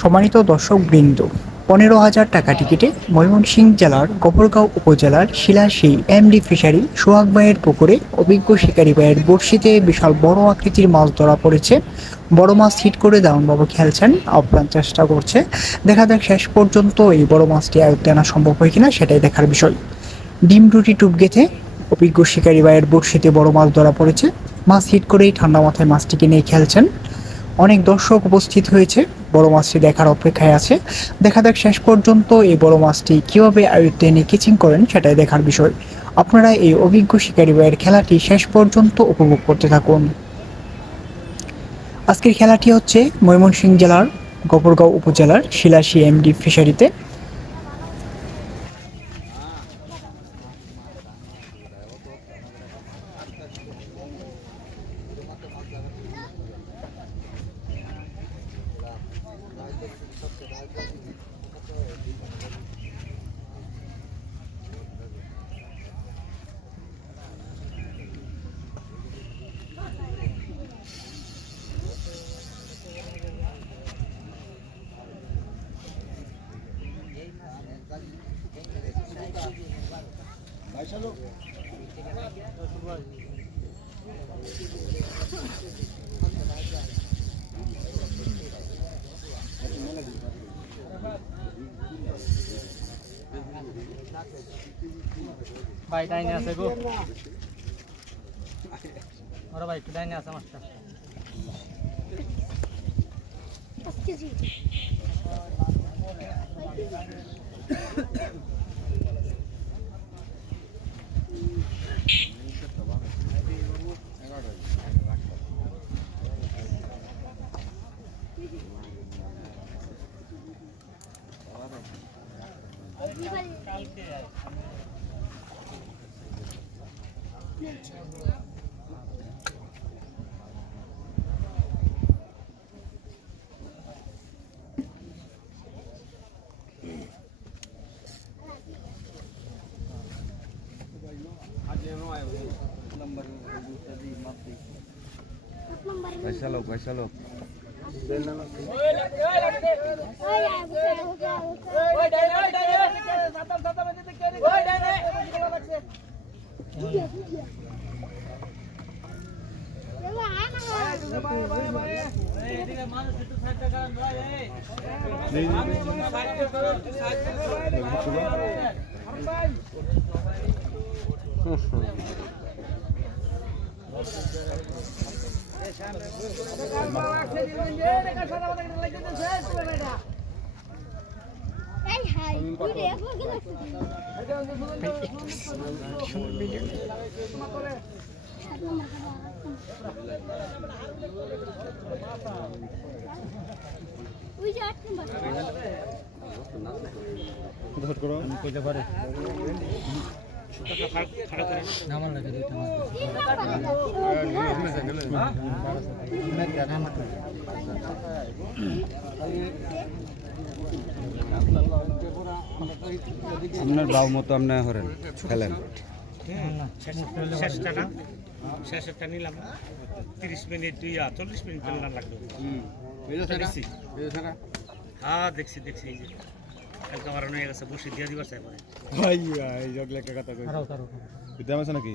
সম্মানিত দর্শকবৃন্দ, ১৫,০০০ টাকা টিকিটে ময়মনসিংহ জেলার গফরগাঁও উপজেলার শিলাসী এমডি ফিশারি সোহাগ ভাইয়ের পুকুরে অভিজ্ঞ শিকারী ভাইয়ের বড়শিতে বিশাল বড় আকৃতির মাছ ধরা পড়েছে। বড় মাছ হিট করে দারুণবাবু খেলছেন, আপ্রাণ চেষ্টা করছে। দেখা যাক শেষ পর্যন্ত এই বড় মাছটি আয়ত্তে আনা সম্ভব হয় কিনা, সেটাই দেখার বিষয়। ডিম রুটি টুপ গেঁথে অভিজ্ঞ শিকারী ভাইয়ের বড়শিতে বড় মাছ ধরা পড়েছে। মাছ হিট করেই ঠান্ডা মাথায় মাছটিকে নিয়ে খেলছেন। অনেক দর্শক উপস্থিত হয়েছে, বড় মাছটি দেখার অপেক্ষায় আছে। দেখা যাক শেষ পর্যন্ত এই বড় মাছটি কিভাবে আয়ত্তে এনে কিচিং করেন, সেটাই দেখার বিষয়। আপনারা এই অভিজ্ঞ শিকারী ভাইয়ের খেলাটি শেষ পর্যন্ত উপভোগ করতে থাকুন। আজকের খেলাটি হচ্ছে ময়মনসিংহ জেলার গফরগাঁও উপজেলার শিলাসী এমডি ফিশারিতে। ভাই ডাইনে আছে গো, ওরা ভাই একটু ডাইনে আছে মাছটা। पैसा लो কইতে পারে নামান লাগে দুইটা আপনার বাবু মতো আপনি হরেন খেলেন শেষটা নিলাম 30 মিনিট 40 মিনিট না লাগলো। হ্যাঁ দেখছি এই যে কারণ হয়ে গেছে, বসে দিয়ে দিবার চাই পরে ভাই এই জগলে একটা কথা কই বিদাম আছে নাকি